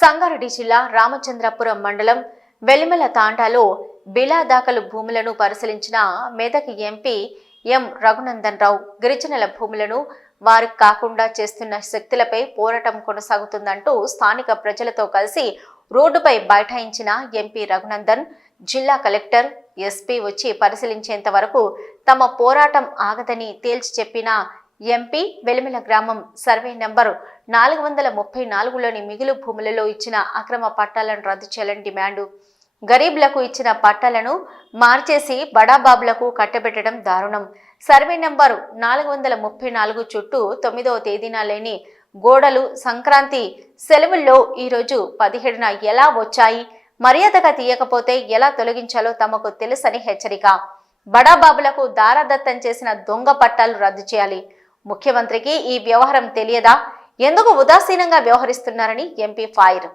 సంగారెడ్డి జిల్లా రామచంద్రపురం మండలం వెలిమెల తాండాలో బిలా దాఖలు భూములను పరిశీలించిన మెదక్ ఎంపీ ఎం రఘునందన్ రావు గిరిజనుల భూములను వారికి కాకుండా చేస్తున్న శక్తులపై పోరాటం కొనసాగుతుందంటూ స్థానిక ప్రజలతో కలిసి రోడ్డుపై బైఠాయించిన ఎంపీ రఘునందన్ జిల్లా కలెక్టర్ ఎస్పీ వచ్చి పరిశీలించేంత వరకు తమ పోరాటం ఆగదని తేల్చి చెప్పిన ఎంపీ వెలిమెల గ్రామం సర్వే నెంబర్ 434లోని మిగులు భూములలో ఇచ్చిన అక్రమ పట్టాలను రద్దు చేయాలని డిమాండు. గరీబ్లకు ఇచ్చిన పట్టాలను మార్చేసి బడాబాబులకు కట్టబెట్టడం దారుణం. సర్వే నెంబర్ 434 చుట్టూ 9వ తేదీన లేని గోడలు సంక్రాంతి సెలవుల్లో ఈరోజు 17న ఎలా వచ్చాయి, మర్యాదగా తీయకపోతే ఎలా తొలగించాలో తమకు తెలుసని హెచ్చరిక. బడాబాబులకు దారాదత్తం చేసిన దొంగ పట్టాలు రద్దు చేయాలి. ముఖ్యమంత్రికి ఈ వ్యవహారం తెలియదా? ఎందుకు ఉదాసీనంగా వ్యవహరిస్తున్నారని ఎంపీ ఫైర్.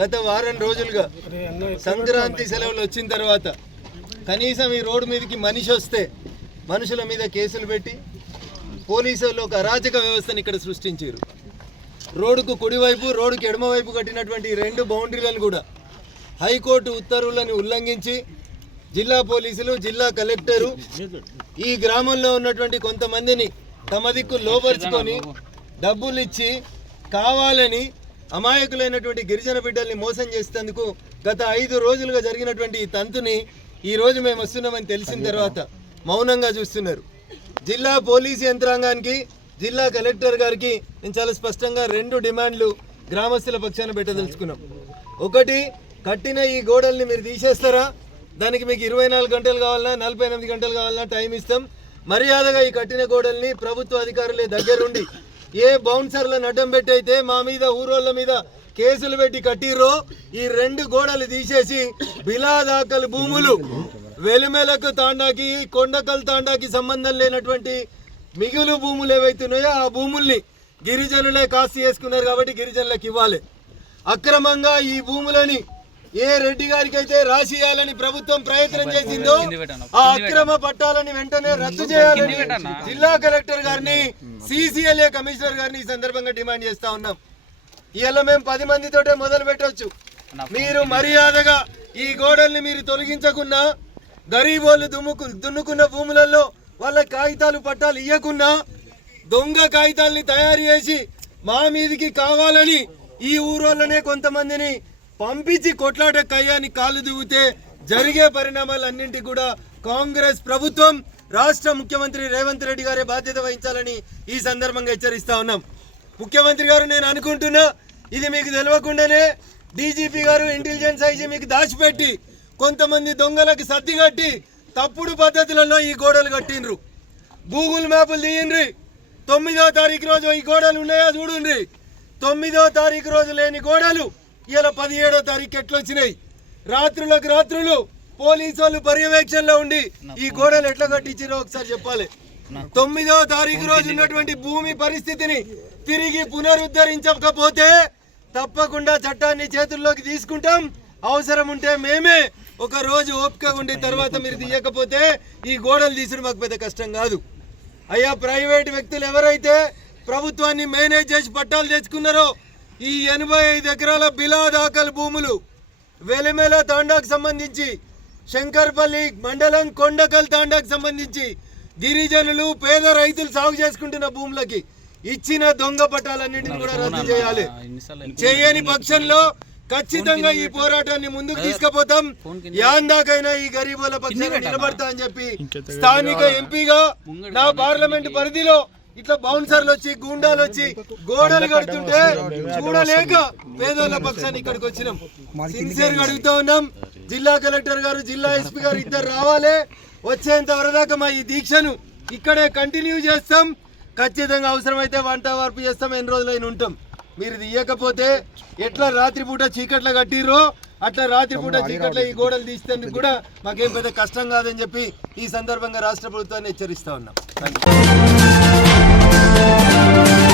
గత వారం రోజులుగా సంక్రాంతి సెలవులు వచ్చిన తర్వాత కనీసం ఈ రోడ్డు మీదకి మనిషి వస్తే మనుషుల మీద కేసులు పెట్టి పోలీసులు ఒక అరాచక వ్యవస్థను ఇక్కడ సృష్టించారు. రోడ్డుకు కుడివైపు రోడ్డుకి ఎడమవైపు కట్టినటువంటి 2 బౌండరీలను కూడా హైకోర్టు ఉత్తర్వులను ఉల్లంఘించి జిల్లా పోలీసులు జిల్లా కలెక్టరు ఈ గ్రామంలో ఉన్నటువంటి కొంతమందిని తమ దిక్కు లోపరుచుకొని డబ్బులు ఇచ్చి కావాలని అమాయకులైనటువంటి గిరిజన బిడ్డల్ని మోసం చేసేందుకు గత 5 రోజులుగా జరిగినటువంటి ఈ తంతుని ఈరోజు మేము వస్తున్నామని తెలిసిన తర్వాత మౌనంగా చూస్తున్నారు. జిల్లా పోలీసు యంత్రాంగానికి జిల్లా కలెక్టర్ గారికి నేను చాలా స్పష్టంగా 2 డిమాండ్లు గ్రామస్తుల పక్షాన పెట్టదలుచుకున్నాం. ఒకటి, కట్టిన ఈ గోడల్ని మీరు తీసేస్తారా? దానికి మీకు 24 గంటలు కావాలన్నా 48 గంటలు కావాలన్నా టైం ఇస్తాం. మర్యాదగా ఈ కట్టిన గోడల్ని ప్రభుత్వ అధికారులే దగ్గరుండి ఏ బౌన్సర్లను అడ్డం పెట్టి అయితే మా మీద ఊరోళ్ళ మీద కేసులు పెట్టి కట్టిర్రో ఈ 2 గోడలు తీసేసి బిలా దాఖలు భూములు వెలిమెలకు తాండాకి కొండకల్ తాండాకి సంబంధం లేనటువంటి మిగులు భూములు ఏవైతున్నాయో ఆ భూముల్ని గిరిజనులే కాస్త చేసుకున్నారు కాబట్టి గిరిజనులకు ఇవ్వాలి. అక్రమంగా ఈ భూములని ఏ రెడ్డి గారికి అయితే రాసియాలని ప్రభుత్వం ప్రయత్నం చేసిందో ఆ అక్రమ పట్టాలని వెంటనే రద్దు చేయాలని జిల్లా కలెక్టర్ గారిని సిసిఎల్ఏ కమిషనర్ గారిని ఈ సందర్భంగా డిమాండ్ చేస్తా ఉన్నాం. ఇవాళ మేము 10 మందితోటే మొదలు పెట్టవచ్చు. మీరు మర్యాదగా ఈ గోడల్ని మీరు తొలగించకున్నా, గరీబోళ్ళు దున్నుకున్న భూములలో వాళ్ళ కాగితాలు పట్టాలు ఇవ్వకున్నా, దొంగ కాగితాలని తయారు చేసి మా మీదికి కావాలని ఈ ఊరోళ్ళనే కొంతమందిని పంపించి కొట్లాట కయ్యాన్ని కాలు దిగితే జరిగే పరిణామాలన్నింటికి కూడా కాంగ్రెస్ ప్రభుత్వం రాష్ట్ర ముఖ్యమంత్రి రేవంత్ రెడ్డి గారే బాధ్యత వహించాలని ఈ సందర్భంగా హెచ్చరిస్తా ఉన్నాం. ముఖ్యమంత్రి గారు, నేను అనుకుంటున్నా ఇది మీకు తెలియకుండానే డీజీపీ గారు ఇంటెలిజెన్స్ ఐజీ మీకు దాచిపెట్టి కొంతమంది దొంగలకి సర్ది కట్టి తప్పుడు పద్ధతులలో ఈ గోడలు కట్టిండ్రు. గూగుల్ మ్యాపులు తీయండ్రి. 9వ తారీఖు రోజు ఈ గోడలు ఉన్నాయా చూడండి. 9వ తారీఖు రోజు లేని గోడలు ఇలా 17వ తారీఖు ఎట్లొచ్చినాయి? రాత్రులకు రాత్రులు పోలీసు వాళ్ళు పర్యవేక్షణలో ఉండి ఈ గోడలు ఎట్లా కట్టించారో ఒకసారి చెప్పాలి. 9వ తారీఖు రోజు ఉన్నటువంటి భూమి పరిస్థితిని తిరిగి పునరుద్ధరించకపోతే తప్పకుండా చట్టాన్ని చేతుల్లోకి తీసుకుంటాం. అవసరం ఉంటే మేమే ఒక రోజు ఓపిక ఉండి తర్వాత మీరు తీయకపోతే ఈ గోడలు తీసుడు మాకు పెద్ద కష్టం కాదు. అయ్యా, ప్రైవేట్ వ్యక్తులు ఎవరైతే ప్రభుత్వాన్ని మేనేజ్ చేసి పట్టాలు తెచ్చుకున్నారో ఈ 85 ఎకరాల బిలా దాఖలు భూములు వెలిమెల తాండాకు సంబంధించి శంకర్పల్లి మండలం కొండకల్ తాండాకు సంబంధించి గిరిజనులు పేద రైతులు సాగు చేసుకుంటున్న భూములకి ఇచ్చిన దొంగ పట్టాలన్నింటినీ కూడా రద్దు చేయాలి. చేయని పక్షంలో ఖచ్చితంగా ఈ పోరాటాన్ని ముందుకు తీసుకుపోతాం. యాందాకైనా ఈ గరీబుల పక్షాన్ని నిలబడతా అని చెప్పి స్థానిక ఎంపీగా నా పార్లమెంట్ పరిధిలో ఇట్లా బౌన్సర్లు వచ్చి గుండాలు వచ్చి గోడలు కడుతుంటే చూడలేక పేదోళ్ళ పక్షాన్ని ఇక్కడికి వచ్చినాం. సిన్సియర్ గా అడుగుతా ఉన్నాం. జిల్లా కలెక్టర్ గారు జిల్లా ఎస్పీ గారు ఇద్దరు రావాలి. వచ్చేంత వరదాకా మా ఈ దీక్షను ఇక్కడే కంటిన్యూ చేస్తాం. ఖచ్చితంగా అవసరమైతే వంట వార్పు చేస్తాం. ఎన్ని రోజులైనా ఉంటాం. మీరు తీయకపోతే ఎట్లా రాత్రిపూట చీకట్ల కట్టిర్రో అట్లా రాత్రిపూట చీకట్ల ఈ గోడలు తీసేందుకు కూడా మాకేం పెద్ద కష్టం కాదని చెప్పి ఈ సందర్భంగా రాష్ట్ర ప్రభుత్వాన్ని హెచ్చరిస్తా ఉన్నాం.